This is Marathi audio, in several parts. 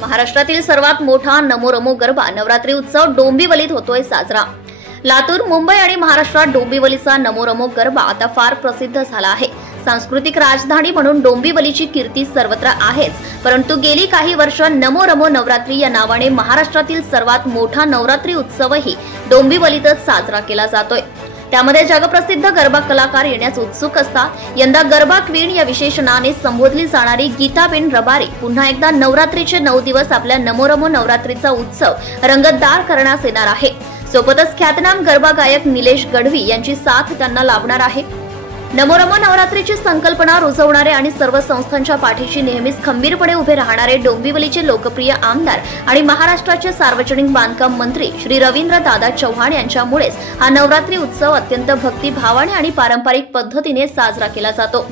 महाराष्ट्रातील सर्वात मोठा नमो रमो गरबा नवरात्री उत्सव डोंबिवलीत होतोय साजरा। लातूर, मुंबई आणि महाराष्ट्रात डोंबिवलीचा नमो रमो गरबा आता फार प्रसिद्ध झाला आहे। सांस्कृतिक राजधानी म्हणून डोंबिवलीची कीर्ती सर्वत्र आहेच, परंतु गेली काही वर्ष नमो रमो नवरात्री या नावाने महाराष्ट्रातील सर्वात मोठा नवरात्री उत्सवही डोंबिवलीतच साजरा केला जातोय। त्यामध्ये जगप्रसिद्ध गरबा कलाकार येण्यास उत्सुक असतात। यंदा गरबा क्वीन या विशेषणाने संबोधली जाणारी गीताबेन रबारी पुन्हा एकदा नवरात्रीचे 9 दिवस आपल्या नमो रमो नवरात्रीचा उत्सव रंगतदार करण्यास येणार आहे। सोबतच ख्यातनाम गरबा गायक निलेश गढवी यांची साथ त्यांना लाभणार आहे। नमो रमो नवरात्रीची संकल्पना रुजवणारे आणि सर्व संस्थांच्या पाठीशी नेहमीच खंबीरपणे उभे राहणारे डोंबिवलीचे लोकप्रिय आमदार आणि महाराष्ट्राचे सार्वजनिक बांधकाम मंत्री श्री रवींद्र दादा चव्हाण यांच्यामुळेच हा नवरात्री उत्सव अत्यंत भक्तिभावाने आणि पारंपरिक पद्धतीने साजरा केला जातो।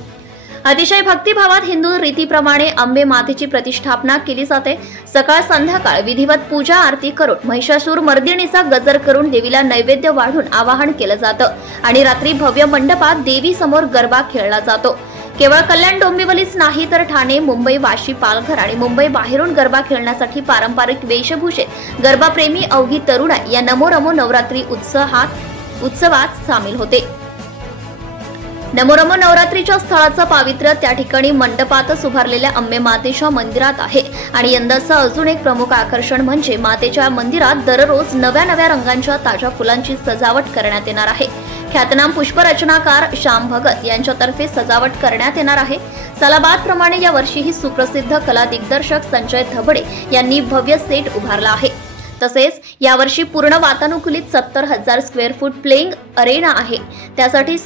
अतिशय भक्तिभावात हिंदू रीतीप्रमाणे अंबे मातेची प्रतिष्ठापना केली जाते। सकाळ संध्याकाळ विधिवत पूजा आरती करून महिषासूर मर्दिनीचा गजर करून देवीला नैवेद्य वाढून आवाहन केलं जातं आणि रात्री भव्य मंडपात देवी समोर गरबा खेळला जातो। केवळ कल्याण डोंबिवलीच नाही तर ठाणे, मुंबई, वाशी, पालघर आणि मुंबई बाहेरून गरबा खेळण्यासाठी पारंपरिक वेशभूषेत गरबा प्रेमी अवघी तरुणाई या नमो रमो नवरात्री उत्सवात सामील होते। नमो रमो नवरात्रीच्या स्थळाचं पावित्र्य त्या ठिकाणी मंडपातच उभारलेल्या अंबे मातेच्या मंदिरात आहे आणि यंदाचं अजून एक प्रमुख आकर्षण म्हणजे मातेच्या मंदिरात दररोज नव्या रंगांच्या ताज्या फुलांची सजावट करण्यात येणार आहे। ख्यातनाम पुष्परचनाकार श्याम भगत यांच्यातर्फे सजावट करण्यात येणार आहे। सलाबाद प्रमाणे यावर्षीही सुप्रसिद्ध कला दिग्दर्शक संजय धबडे यांनी भव्य सेट उभारला आहे। तसेच यावर्षी पूर्ण वातानुकूलित 70,000 स्क्वेअर फूट प्लेइंग अरेना आहे। त्यासाठी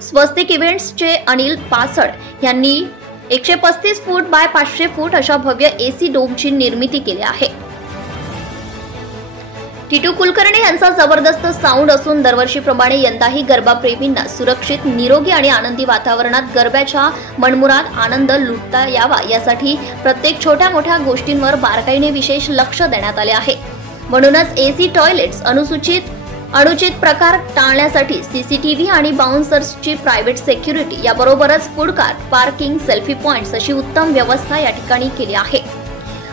स्वस्तिक इव्हेंट्सचे अनिल पासड यांनी 135 फूट बाय 500 फूट अशा भव्य एसी डोमची निर्मिती केली आहे। टिटू कुलकर्णी यांचा जबरदस्त साऊंड असून दरवर्षीप्रमाणे यंदाही गरबा प्रेमींना सुरक्षित, निरोगी आणि आनंदी वातावरणात गरब्याच्या मनमुराद आनंद लुटता यावा यासाठी प्रत्येक छोट्या मोठ्या गोष्टींवर बारकाईने विशेष लक्ष देण्यात आले आहे। म्हणूनच एसी टॉयलेट्स, अनुचित प्रकार टाळण्यासाठी सीसीटीव्ही आणि बाउन्सर्सची प्रायव्हेट सिक्युरिटी याबरोबरच food cart, parking, selfie points अशी उत्तम व्यवस्था या ठिकाणी केली आहे।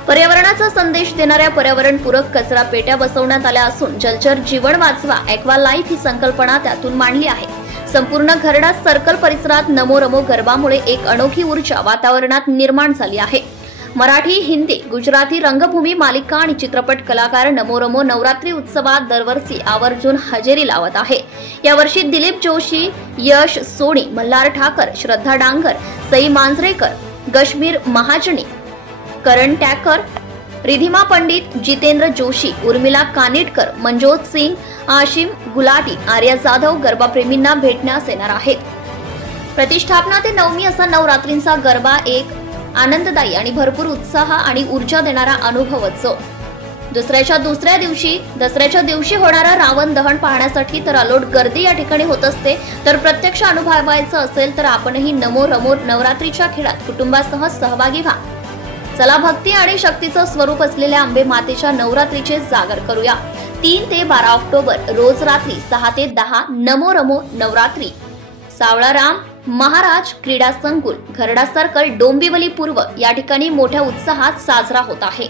पर्यावरणाचा संदेश देणाऱ्या पर्यावरणपूरक कचरा पेट्या बसवण्यात आल्या असून जलचर जीवन वाचवा, ॲक्वा लाईफ ही संकल्पना त्यातून मांडली आहे। संपूर्ण घरडा सर्कल परिसरात नमो रमो गरबामुळे एक अनोखी ऊर्जा वातावरणात निर्माण झाली आहे। मराठी, हिंदी, गुजराती रंगभूमी मालिका आणि चित्रपट कलाकार नमो रमो नवरात्री उत्सवात दरवर्षी आवर्जून हजेरी लावत आहे। यावर्षी दिलीप जोशी, यश सोनी, मल्हार ठाकर, श्रद्धा डांगर, सई मांजरेकर, गश्मीर महाजनी, करण टॅकर, रिधिमा पंडित, जितेंद्र जोशी, उर्मिला कानिटकर, मनजोत सिंग, आशिम गुलाटी, आर्या जाधव गरबा प्रेमींना भेटण्यास येणार आहेत। प्रतिष्ठापना ते नवमी असा नवरात्रींचा गरबा एक आनंददायी आणि भरपूर उत्साह आणि ऊर्जा देणारा अनुभव असतो। दसऱ्याच्या दिवशी होणारा रावण दहन पाहण्यासाठी तर अलोट गर्दी या ठिकाणी होत असते, तर प्रत्यक्ष अनुभवायचं असेल तर आपणही नमो रमो नवरात्रीच्या खेळात कुटुंबासह सहभागी व्हा। चला भक्ती आणि शक्तीचं स्वरूप असलेल्या अंबे मातेच्या नवरात्रीचे जागर करूया। 3 ते 12 ऑक्टोबर रोज रात्री 6 ते 10 नमो रमो नवरात्री सावळाराम महाराज क्रीडा संकुल, घरडा सर्कल, डोंबिवली पूर्व या ठिकाणी मोठ्या उत्साहात साजरा होत आहे।